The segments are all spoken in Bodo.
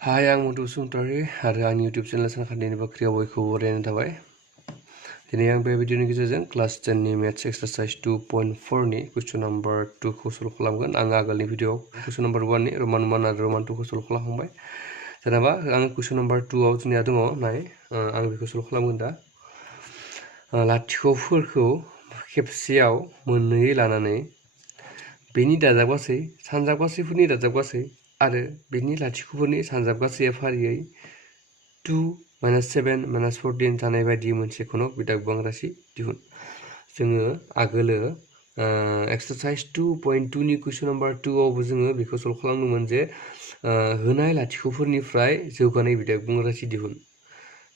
Hai, आं Mudu Suntari आरो आंनि YouTube चेनेल सानखान्थिनि बाख्रियाव बयखौबो बरायनाय थाबाय। दिनै आं बे भिडिअनि गेजेरजों क्लास 10 नि मेथ्स एक्सारसाइज 2.4 नि क्वेश्चन नम्बर 2 खौ सल्व खालामगोन। आं आगोलनि भिडिअआव क्वेश्चन नम्बर 1 नि रमान 1 आरो रमान 2 खौ सल्व खालामखांबाय। जेनेबा आं क्वेश्चन नम्बर 2 आव जोंनिया दङ नाय आं बेखौ सल्व खालामगोन दा। लाथिख'फोरखौ खेबसेयाव मोननै लानानै बेनि दाजाबगासै सानजाबगासैफोरनि दाजाबगासै आरो बेनि लाथिख'फोरनि सानजाबगासै फारियै 2 - 7 - 14 जानाय बायदि मोनसे घनक बिदा गोबां राशि दिहुन। जोङो आगोलो एक्सारसाइज 2.2 नि क्वेश्चन नम्बर 2 आवबो जोङो बेखौ सल्व खालामदोंमोन जे होनाय लाथिख'फोरनिफ्राय जौगानाय बिदा गोबां राशि दिहुन।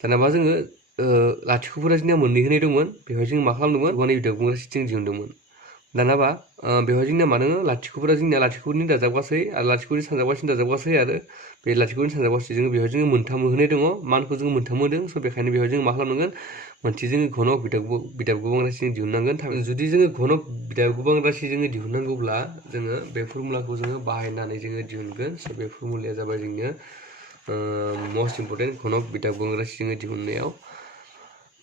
दानाबा जोङो लाथिख'फोरा जोंनिया मोननै होनाय दंमोन, बेवहाय जों मा खालामदोंमोन जौगानाय बिदा गोबां राशि जों दिहुनदोंमोन। दानाबा बेवहाय जोंनिया मा दङ लाथिख'फोरा जोंनिया लाथिख'नि दाजाबगासै आरो लाथिख'नि सानजाबगासैनि दाजाबगासै आरो बे लाथिख'नि सानजाबगासै जोङो बेवहाय जोङो मोनथाम होनाय दङ, मानखौ जोङो मोनथाम होदों। स' बेखायनो बेवहाय जोङो मा खालामनांगोन मोनसे जोङो घनक बिदा गोबां राशि दिहुननांगोन। जुदि जोङो घनक बिदा गोबां राशि जोङो दिहुननांगौब्ला जोङो बे फर्मुलाखौ जोङो बाहायनानै जोङो दिहुनगोन। स' बे फर्मुलाया जाबाय जोंनिया मस्ट इम्परटेन्ट घनक बिदा गोबां राशि जोङो दिहुननायाव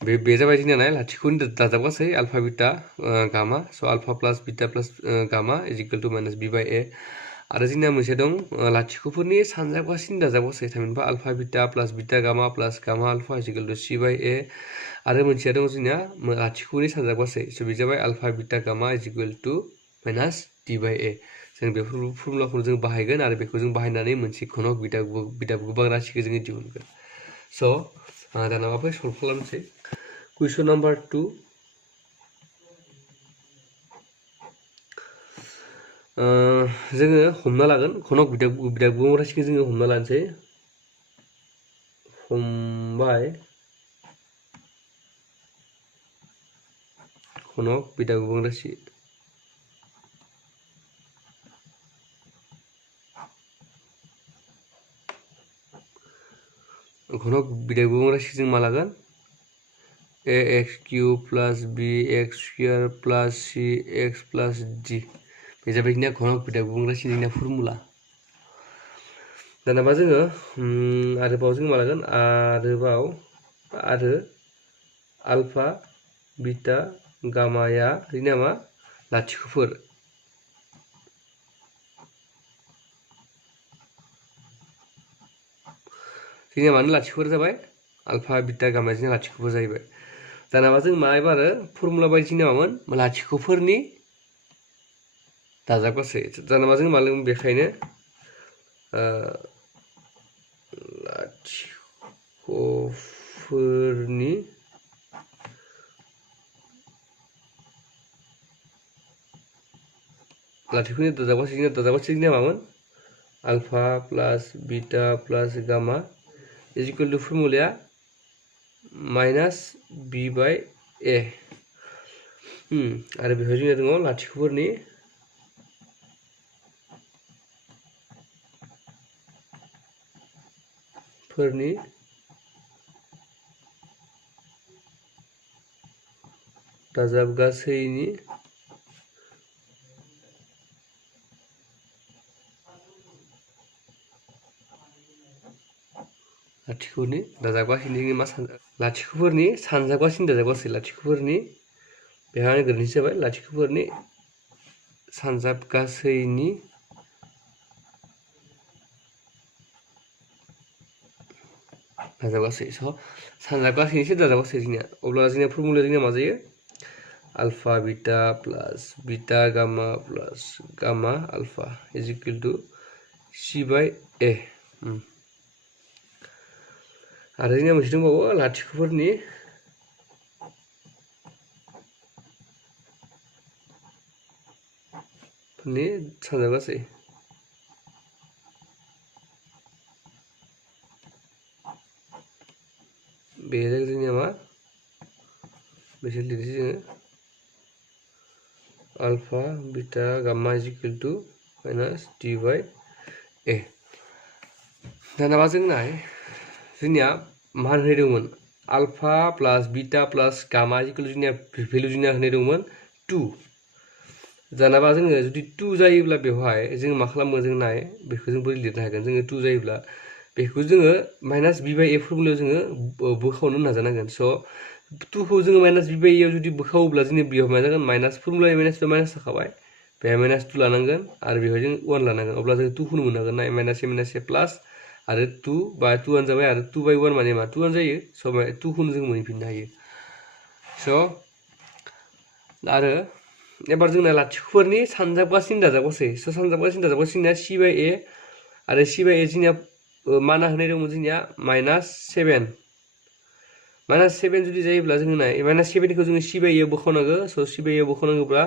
बे जाबाय जोंनिया नाय लाथिख'नि दाजाबगासै आल्फा बिटा गामा। स' आल्फा प्लास बिटा प्लास गामा इज इक्वल टु माइनास बि बाय ए। आरो जोंनिया मोनसे दं लाथिख'फोरनि सानजाबगासैनि दाजाबगासै थामहिनबा आल्फा बिटा प्लास बिटा गामा प्लास गामा आल्फा इज इक्वल टु सि बाय ए। आरो मोनसेया दं जोंनिया लाथिख'नि सानजाबगासै। स' बे जाबाय आल्फा बिटा गामा इज इक्वल टु माइनास डि बाय ए। जों बे फर्मुलाखौ जों बाहायगोन आरो बेखौ जों बाहायनानै मोनसे घनक बिदा गोबां राशिखौ जोङो दिहुनगोन। स' दाना फै सल्भ खालामनोसै कुइसन नाम्बार 2। जोङो हमना लागोन घनक बिदा गोबां राशिखौ जोङो हमना लानोसै। हमबाय घनक बिदा गोबां राशि घनक बिदा गोबां राशि जों मा लागोन ए एक्स किउब प्लास बि एक्स स्क्वायर प्लास सि एक्स प्लास डि। बे जाबाय जोंनिया घनक बिदा गोबां राशि जोंनिया फर्मुला। दानाबा जोङो आरोबाव जों मा लागोन आरो आल्फा बिटा गामाया जोंनिया मा लाथिख'फोर जोंनिया मानो लाथिख'फोर जाबाय आल्फा बिटा गामाया जोंनिया लाथिख'फोर जाहैबाय। दानाबा जों मा एबार फर्मुला बायदि जोंनिया मामोन लाथिख'फोरनि दाजाबगासै। दानाबा जों मा लोगों बेखायनो लाथिख'फोरनि दाजाबगासै जोंनिया मामोन आल्फा प्लास बिटा प्लास गामा इज इक्वल टु फर्मुलाया माइनास बि बाय ए। आरो बेवहाय जोंनिया दङ लाथिख'फोरनि दाजाबगासैनि लाथिख'फोरनि दाजाबगासैनि मा लाथिख'फोरनि सानजाबगासैनि दाजाबगासै लाथिख'फोरनि बेवहाय गोरोन्थि जाबाय लाथिख'फोरनि सानजाबगासैनि दाजाबगासै। स' सानजाबगासैनिसो दाजाबगासै जोंनिया अब्ला जोंनिया फर्मुलाया जोंनिया मा जायो आल्फा बिटा प्लास बिटा गामा प्लास गामा आल्फा इज इक्वल टु सि बाय ए। आरो जोंनिया मोनसे दंबावो लाथिख'फोरनि सानजाबगासै बे जोंनिया मा बेसे लिरनोसै जोङो आल्फा बिटा गामा इज इक्वल टु माइनास डि बाय ए। दानाबा जोंनिया मा होनदोंमोन आल्फा प्लास बिटा प्लास गामा इज इक्वल टु जोंनिया भेलु जोंनिया होनाय दंमोन 2। दानाबा जोङो जुदि 2 जायोब्ला बेवहाय जों मा खालामो जों बेखौ जों बोरै लिरनो हागोन जोङो 2 जायोब्ला बेखौ जोङो माइनास बि बाय ए फर्मुलायाव जोङो बोखावनो नाजानांगोन स' 2 खौ जोङो माइनास बि बाय ए आव जुदि बोखावोब्ला जोंनि बेयाव मा जागोन माइनास फर्मुला माइनास माइनास थाखाबाय बेहाय माइनास 2 लानांगोन आरो बेवहाय जों 1 लानांगोन अब्ला जों 2 खौनो मोननो हागोन ना माइनास ए प्लास आरो 2 बा 2 आनो जाबाय आरो 2 बाय 1 माने मा 2 आनो जायो स' 2 खौनो जों मोनफिननो हायो स' आरो एबार जोंना लाथिख'फोरनि सानजाबगासिनो दाजाबगासै स' सानजाबगासिनो दाजाबगासिनो c बाय a आरो c बाय a जोंनिया माना होनाय दंमोन जोंनिया माइनास 7 माइनास 7 जुदि जायोब्ला जोङो नाय माइनास 7 खौ जोङो c बाय a बोखावनांगौ स' c बाय a बोखावनांगौब्ला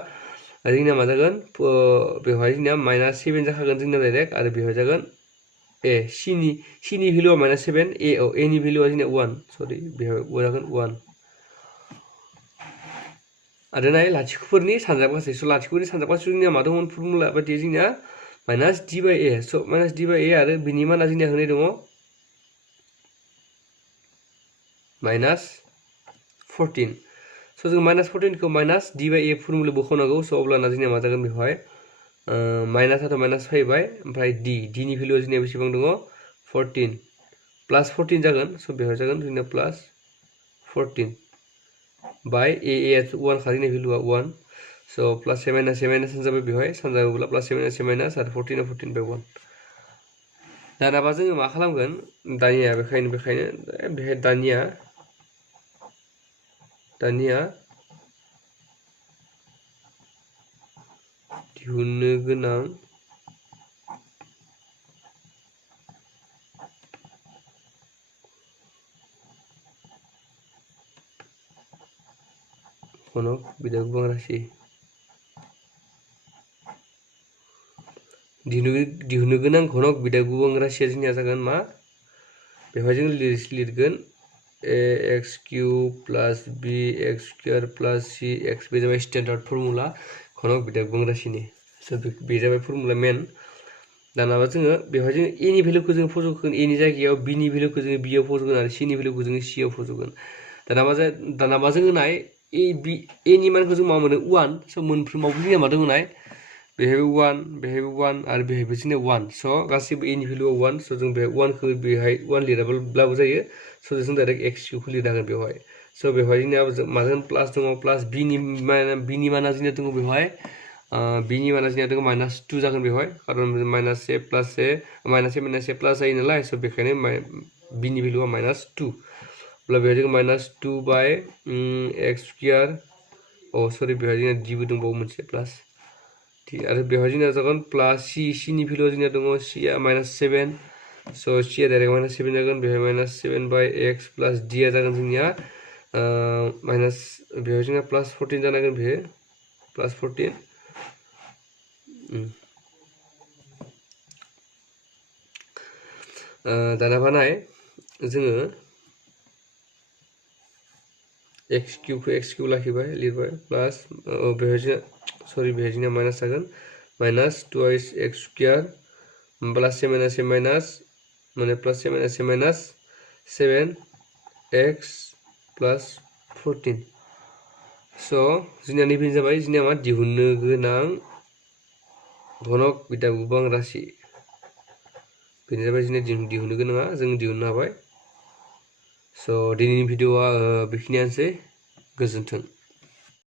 जोंनिया मा जागोन बेवहाय जोंनिया माइनास 7 जाखागोन जोंना डाइरेक्ट आरो बेवहाय जागोन ए c नि भेलुआ माइनास 7 a नि भेलुआ जोंनिया 1 सरि बेवहाय जागोन 1 आरो नाय लाथिख'फोरनि सानजाबगासै स' लाथिख'फोरनि सानजाबगासै जोंनिया मा दंमोन फर्मुला बायदि जोंनिया माइनास d बाय a स' माइनास d बाय a आरो बिनि माना जोंनिया होनाय दङ माइनास 14 स' जों माइनास 14 खौ minus d by a formula बोखावनांगौ स' अब्लाना जोंनिया मा जागोन बेवहाय माइनासआथ' माइनास फैबाय ओमफ्राय d नि भेलुआ जोंनिया बेसेबां दङ 14 प्लास 14 जागोन स' बेवहाय जागोन जोंनिया प्लास 14 बाय a 1 खारिनि भेलुआ 1 स' प्लास a माइनास जाबाय बेवहाय सानजाबोब्ला प्लास a माइनास आरो 14 बाय 1 दानाबा जोङो मा खालामगोन दानिया बेखायनो बेहाय दानिया दिहुननो गोनां घनक बिदा गुबुं राशि दिहुननो गोनां घनक बिदा गुबुं राशिया जोंनिया जागोन मा बेवहाय जों लिरगोन ax cube plus bx square plus cx बे जाबाय स्टैंडार्ड फर्मुला घनक बिदा गुबुं राशिनि स' बे जाबाय फर्मुला मेन दानाबा जोङो बेवहाय जों a नि भेलुखौ जों फज'गोन a नि जायगायाव b नि भेलुखौ जोङो b आव फज'गोन आरो c नि भेलुखौ जोङो c आव फज'गोन दानाबा जोङो नाय a नि मानखौ जों मा मोनो 1 स' मोनफ्रोमावबो जोंनिया मा दङ नाय बेहायबो 1 बेहायबो 1 आरो बेहायबो जोंनिया 1 स' गासैबो a नि भेलुआ 1 स' जों बे 1 खौ बेहाय 1 लिराब्लाबो जायो स' जों डाइरेक्ट x क्यूब खौ लिरनो हागोन बेवहाय स' बेवहाय जोंनिया मा जागोन प्लास दङ प्लास b नि माना जोंनिया दङ बेवहाय b नि माना जोंनिया दङ माइनास 2 जागोन बेवहाय खारन माइनास a प्लास a प्लास जायो नालाय स' बेखायनो b नि भेलुआ माइनास 2 अब्ला बेवहाय जों माइनास 2 बाय x स्क्वायर सरि बेवहाय जोंना dबो दंबावो मोनसे प्लास आरो बेवहाय जोंना जागोन प्लास c नि भेलुआ जोंना दङ c आ माइनास 7 स' c आ डाइरेक्ट माइनास 7 जागोन बेवहाय माइनास 7 बाय x प्लास d आ जागोन जोंनिया माइनास बेवहाय जोंना प्लास 14 जानांगोन बेहाय प्लास 14 दानाबा नाय जोङो x क्यूब लाखिबाय लिरबाय प्लास बेवहाय सरि बेवहाय जोंना माइनास जागोन minus 2x square plus a minus माने प्लास a माइनास 7x प्लास 14 स' जोंनिया नैबे जाबाय जोंनिया मा दिहुननो गोनां घनक बिदा गुबुं राशि बेनो जाबाय जोंनिया दिहुननो गोनाङा जों दिहुननो हाबाय स' दिनैनि भिडिअआ बेखिनियानोसै गोजोन्थों।